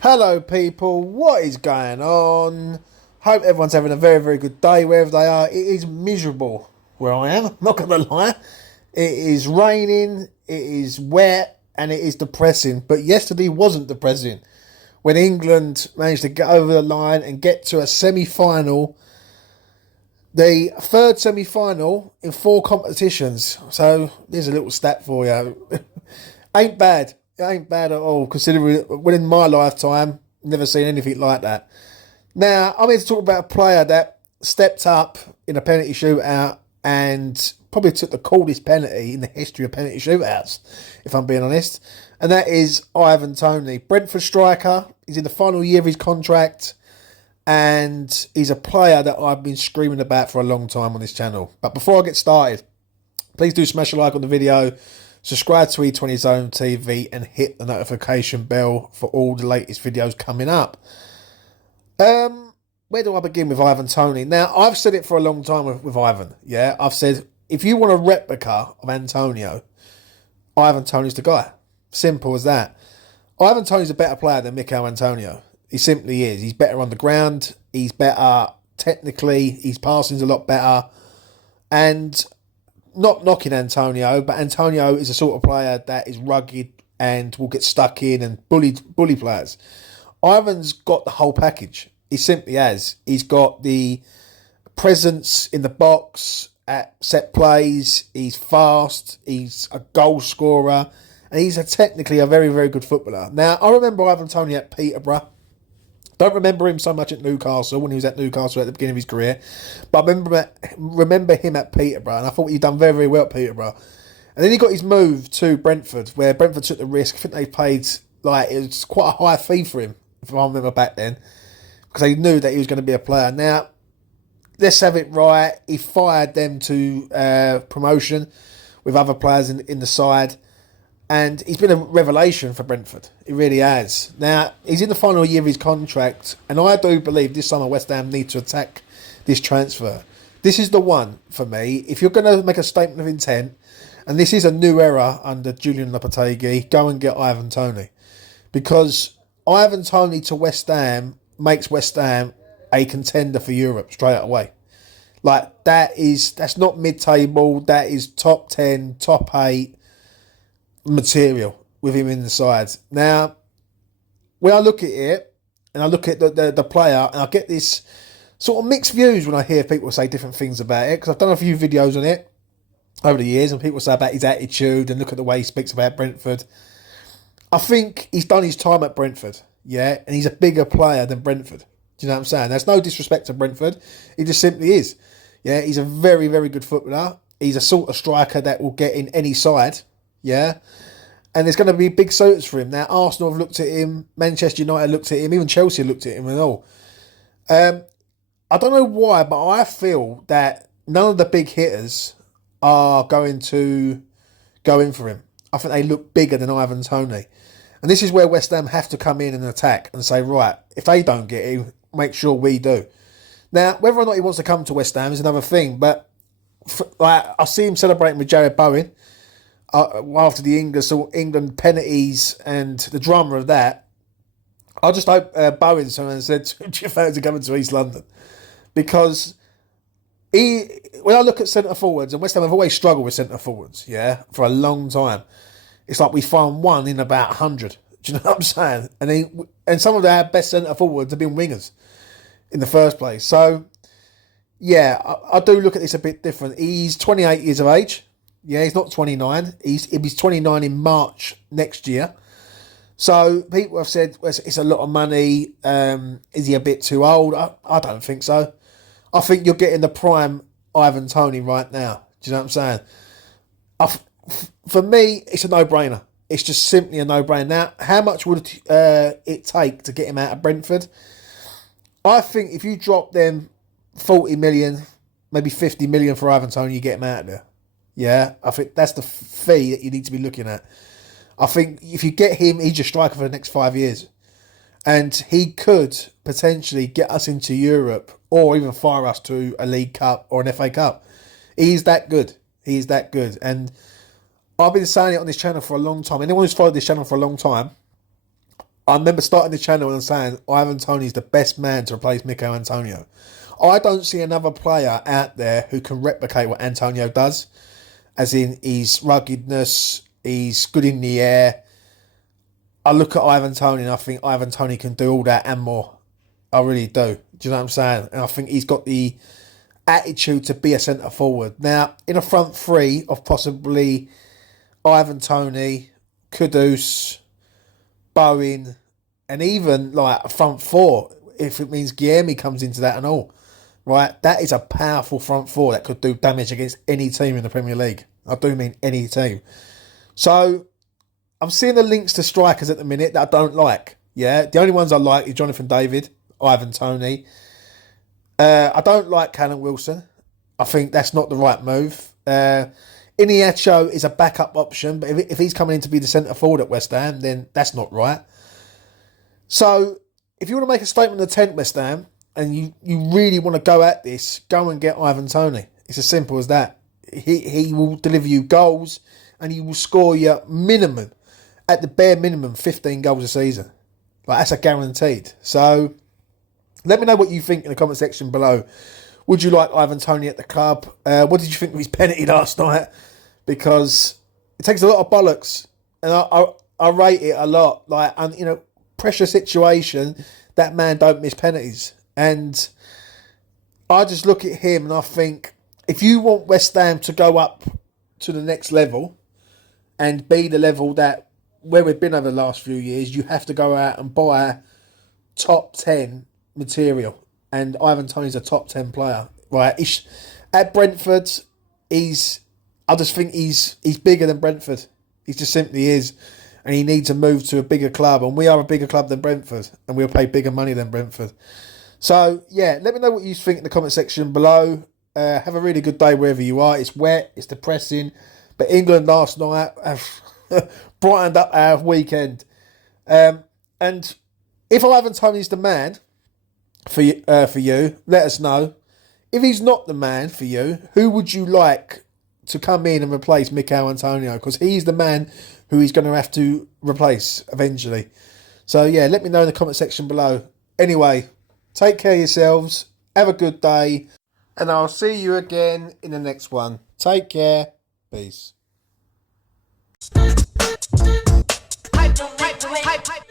Hello people, what is going on? Hope everyone's having a very, very good day wherever they are. It is miserable where I am, not going to lie. It is raining, it is wet, and it is depressing. But yesterday wasn't depressing when England managed to get over the line and get to a semi-final. The third semi-final in 4 competitions. So there's a little stat for you. Ain't bad. It ain't bad at all, considering within my lifetime, never seen anything like that. Now, I'm here to talk about a player that stepped up in a penalty shootout and probably took the coolest penalty in the history of penalty shootouts, if I'm being honest. And that is Ivan Toney. Brentford striker. He's in the final year of his contract. And he's a player that I've been screaming about for a long time on this channel. But before I get started, please do smash a like on the video. Subscribe to E20 Zone TV and hit the notification bell for all the latest videos coming up. Where do I begin with Ivan Toney? Now, I've said it for a long time with Ivan. Yeah, I've said, if you want a replica of Antonio, Ivan Toney's the guy. Simple as that. Ivan Toney's a better player than Mikel Antonio. He simply is. He's better on the ground. He's better technically. His passing's a lot better. And not knocking Antonio, but Antonio is a sort of player that is rugged and will get stuck in and bully players. Ivan's got the whole package. He simply has. He's got the presence in the box at set plays. He's fast. He's a goal scorer. And he's technically a very, very good footballer. Now, I remember Ivan Toney at Peterborough. Don't remember him so much at Newcastle, when he was at Newcastle at the beginning of his career. But I remember him at Peterborough, and I thought he'd done very, very well at Peterborough. And then he got his move to Brentford, where Brentford took the risk. I think they paid, it was quite a high fee for him, if I remember back then, because they knew that he was going to be a player. Now, let's have it right. He fired them to promotion with other players in the side. And he's been a revelation for Brentford. He really has. Now, he's in the final year of his contract. And I do believe this summer West Ham need to attack this transfer. This is the one for me. If you're going to make a statement of intent, and this is a new era under Julian Lopetegui, go and get Ivan Toney. Because Ivan Toney to West Ham makes West Ham a contender for Europe straight away. That's not mid-table. That is top 10, top 8. Material with him in the sides. Now, when I look at it, and I look at the player, and I get this sort of mixed views when I hear people say different things about it, because I've done a few videos on it over the years, and people say about his attitude, and look at the way he speaks about Brentford. I think he's done his time at Brentford, yeah, and he's a bigger player than Brentford. Do you know what I'm saying? There's no disrespect to Brentford. He just simply is. Yeah, he's a very, very good footballer. He's a sort of striker that will get in any side. Yeah, and there's going to be big suitors for him. Now, Arsenal have looked at him, Manchester United looked at him, even Chelsea looked at him and all. I don't know why, but I feel that none of the big hitters are going to go in for him. I think they look bigger than Ivan Toney. And this is where West Ham have to come in and attack and say, right, if they don't get him, make sure we do. Now, whether or not he wants to come to West Ham is another thing, but I see him celebrating with Jared Bowen. After the England penalties and the drama of that, I just hope Bowen someone said to your fans are coming to East London, because when I look at centre forwards, and West Ham have always struggled with centre forwards, yeah, for a long time. It's like we find one in about 100. Do you know what I'm saying? And some of their best centre forwards have been wingers in the first place. So yeah, I do look at this a bit different. He's 28 years of age. Yeah, he's not 29. He'll be 29 in March next year. So people have said, well, it's a lot of money. Is he a bit too old? I don't think so. I think you're getting the prime Ivan Toney right now. Do you know what I'm saying? For me, it's a no-brainer. It's just simply a no-brainer. Now, how much would it take to get him out of Brentford? I think if you drop them 40 million, maybe 50 million for Ivan Toney, you get him out of there. Yeah, I think that's the fee that you need to be looking at. I think if you get him, he's your striker for the next 5 years. And he could potentially get us into Europe or even fire us to a League Cup or an FA Cup. He's that good. He's that good. And I've been saying it on this channel for a long time. Anyone who's followed this channel for a long time, I remember starting the channel and saying Ivan Toney is the best man to replace Mikel Antonio. I don't see another player out there who can replicate what Antonio does, as in his ruggedness, he's good in the air. I look at Ivan Toney and I think Ivan Toney can do all that and more. I really do. Do you know what I'm saying? And I think he's got the attitude to be a centre forward. Now, in a front three of possibly Ivan Toney, Kudus, Bowen, and even like a front four, if it means Guilherme comes into that and all, right? That is a powerful front four that could do damage against any team in the Premier League. I do mean any team. So I'm seeing the links to strikers at the minute that I don't like. Yeah, the only ones I like is Jonathan David, Ivan Toney. I don't like Callum Wilson. I think that's not the right move. Iniacho is a backup option, but if he's coming in to be the centre forward at West Ham, then that's not right. So if you want to make a statement of 10 West Ham and you really want to go at this, go and get Ivan Toney. It's as simple as that. He will deliver you goals and he will score you minimum, at the bare minimum, 15 goals a season. Like, that's a guaranteed. So let me know what you think in the comment section below. Would you like Ivan Toney at the club? What did you think of his penalty last night? Because it takes a lot of bollocks, and I rate it a lot. Like, and you know, pressure situation, that man don't miss penalties. And I just look at him and I think, if you want West Ham to go up to the next level and be the level that where we've been over the last few years, you have to go out and buy top 10 material. And Ivan Toney's a top 10 player, right? At Brentford, I just think he's bigger than Brentford. He just simply is. And he needs to move to a bigger club. And we are a bigger club than Brentford. And we'll pay bigger money than Brentford. So, yeah, let me know what you think in the comment section below. Have a really good day wherever you are. It's wet, it's depressing. But England last night have brightened up our weekend. And if Ivan Toney's the man for you, let us know. If he's not the man for you, who would you like to come in and replace Mikel Antonio? Because he's the man who he's going to have to replace eventually. So, yeah, let me know in the comment section below. Anyway, take care of yourselves. Have a good day. And I'll see you again in the next one. Take care. Peace. Hype.